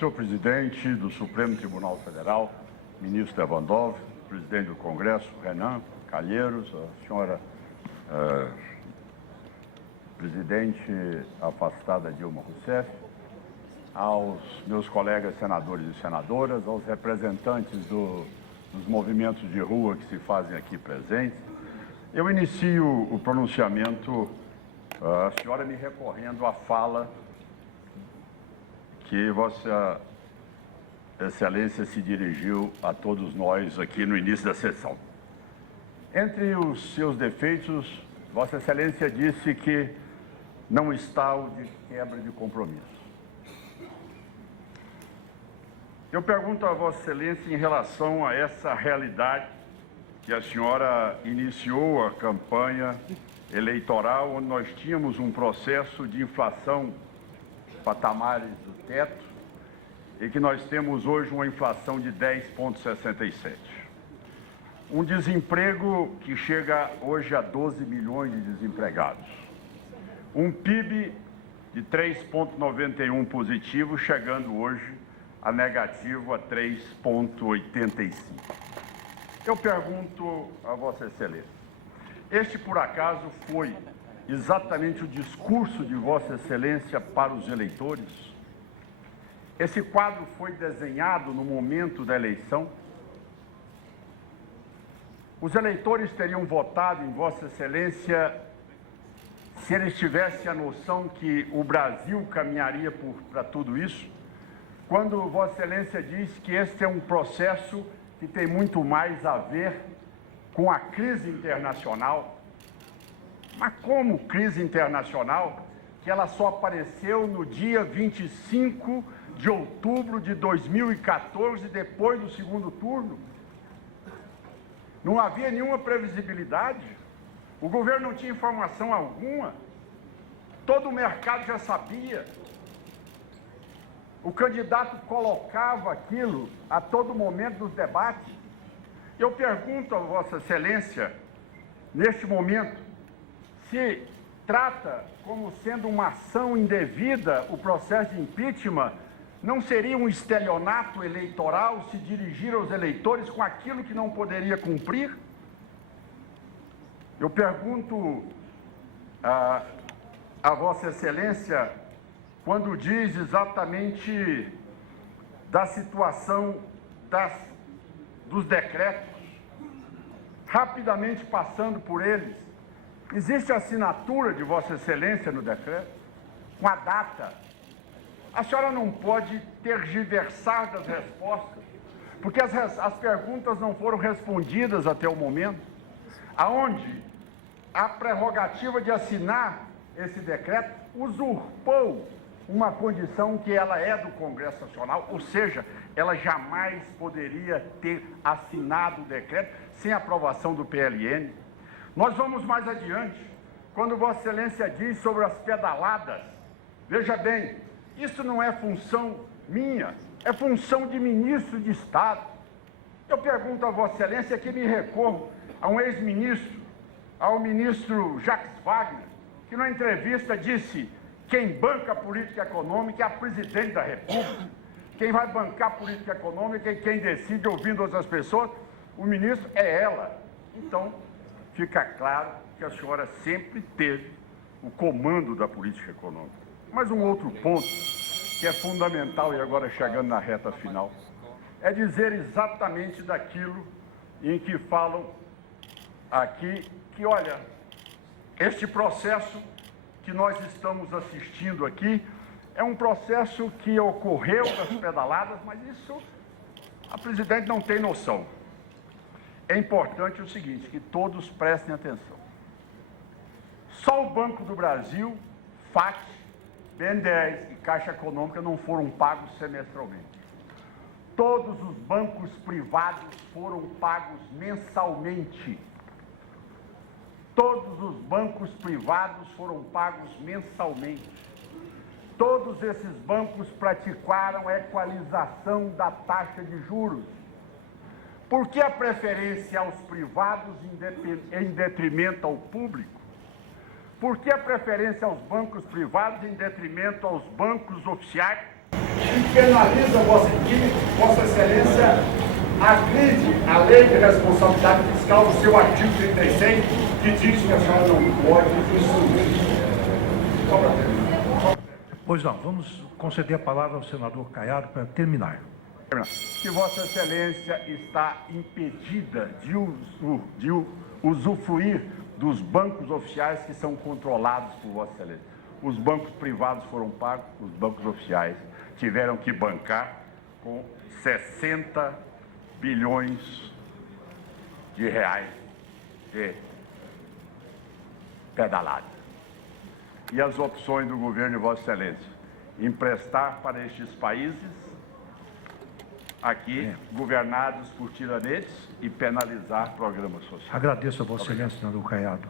Senhor presidente do Supremo Tribunal Federal, ministro Lewandowski, presidente do Congresso, Renan Calheiros, a senhora presidente afastada Dilma Rousseff, aos meus colegas senadores e senadoras, aos representantes dos movimentos de rua que se fazem aqui presentes. Eu inicio o pronunciamento, a senhora me recorrendo à fala que Vossa Excelência se dirigiu a todos nós aqui no início da sessão. Entre os seus defeitos, Vossa Excelência disse que não está o de quebra de compromisso. Eu pergunto a Vossa Excelência em relação a essa realidade que a senhora iniciou a campanha eleitoral, onde nós tínhamos um processo de inflação patamares do teto e que nós temos hoje uma inflação de 10,67. Um desemprego que chega hoje a 12 milhões de desempregados. Um PIB de 3,91 positivo, chegando hoje a negativo a 3,85. Eu pergunto a Vossa Excelência, este por acaso foi exatamente o discurso de Vossa Excelência para os eleitores? Esse quadro foi desenhado no momento da eleição? Os eleitores teriam votado em Vossa Excelência se eles tivessem a noção que o Brasil caminharia para tudo isso? Quando Vossa Excelência diz que este é um processo que tem muito mais a ver com a crise internacional. Mas como crise internacional, que ela só apareceu no dia 25 de outubro de 2014, depois do segundo turno? Não havia nenhuma previsibilidade, o governo não tinha informação alguma, todo o mercado já sabia. O candidato colocava aquilo a todo momento dos debates. Eu pergunto a Vossa Excelência, neste momento, se trata como sendo uma ação indevida o processo de impeachment, não seria um estelionato eleitoral se dirigir aos eleitores com aquilo que não poderia cumprir? Eu pergunto a Vossa Excelência, quando diz exatamente da situação dos decretos, rapidamente passando por eles, existe a assinatura de Vossa Excelência no decreto, com a data. A senhora não pode tergiversar das respostas, porque as perguntas não foram respondidas até o momento, aonde a prerrogativa de assinar esse decreto usurpou uma condição que ela é do Congresso Nacional, ou seja, ela jamais poderia ter assinado o decreto sem aprovação do PLN. Nós vamos mais adiante, quando Vossa Excelência diz sobre as pedaladas. Veja bem, isso não é função minha, é função de ministro de Estado. Eu pergunto a Vossa Excelência, que me recorro a um ex-ministro, ao ministro Jacques Wagner, que na entrevista disse: quem banca a política econômica é a presidente da República. Quem vai bancar a política econômica e quem decide, ouvindo outras pessoas, o ministro é ela. Então, fica claro que a senhora sempre teve o comando da política econômica. Mas um outro ponto que é fundamental, e agora chegando na reta final, é dizer exatamente daquilo em que falam aqui, que olha, este processo que nós estamos assistindo aqui é um processo que ocorreu das pedaladas, mas isso a presidente não tem noção. É importante o seguinte, que todos prestem atenção. Só o Banco do Brasil, FAC, BNDES e Caixa Econômica não foram pagos semestralmente. Todos os bancos privados foram pagos mensalmente. Todos os bancos privados foram pagos mensalmente. Todos esses bancos praticaram a equalização da taxa de juros. Por que a preferência aos privados em detrimento ao público? Por que a preferência aos bancos privados em detrimento aos bancos oficiais? e penaliza Vossa Excelência agride a lei de responsabilidade fiscal no seu artigo 36, que diz que a senhora não pode instruir. Pois não, vamos conceder a palavra ao senador Caiado para terminar. Que Vossa Excelência está impedida de usufruir dos bancos oficiais que são controlados por Vossa Excelência. Os bancos privados foram pagos, os bancos oficiais tiveram que bancar com 60 bilhões de reais de pedalada. E as opções do governo de Vossa Excelência? Emprestar para estes países, aqui, governados por tiranetes, e penalizar programas sociais. Agradeço a Vossa Excelência, senador Caiado.